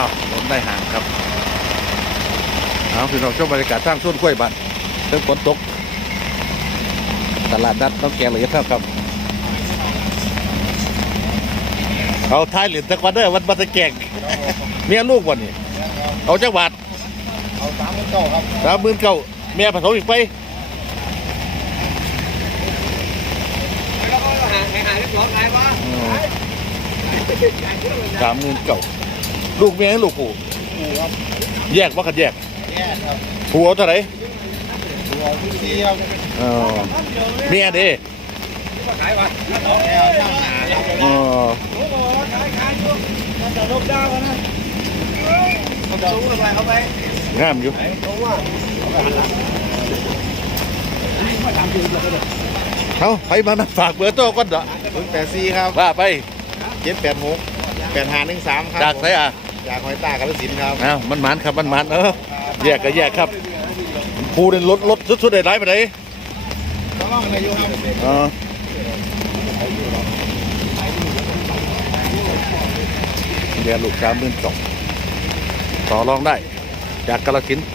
าวผมได้ห่างครับเอาพี่น้องชมบรรยากาศทางส่วนกล้วยบ้านเรื่องฝนตก ตลาดนัดต้องแกงละเอียดเท่าครับ เอาท้ายเหรียญตะควันเดอร์วันบัตรแกงเมียลูกวันนี้ เอาจักบาทเอาสามหมื่นเก้าครับสามหมื่นเก้าเมียผสมอีกไปแล้วก็หาหาเรียบร้อยไงวะสามหมื่นเก้า ลูกเมียให้ลูกผู้หมูครับแยกว่ากันแยกแย่ครับผัวเท่าไหร่ตัวที่สี่ครับเออเมียเด้ขายวะแย่ข้างหนาเออโอ้โหขายขายช่วงจะลบดาวนะเขาจะรู้อะไรเขาไปงามอยู่เขาว่าเอาไปมามาฝากเบอร์โต้ก่อนเถอะศูนย์แปดสี่ครับว่าไปเจ็ดแปดหกแปดห้าหนึ่งสามครับจากไสอะ จากหอยตากาฬสินธุ์ครับเอามันหมานครับมันหมานเออแยกก็แยกครับผู้เดินรถรถสุดๆได้ไรไปไหนก็ล่องในอยู่ครับเออเดี๋ยวลูกสามหมื่นสองต่อรองได้ จากกาลสินธุ์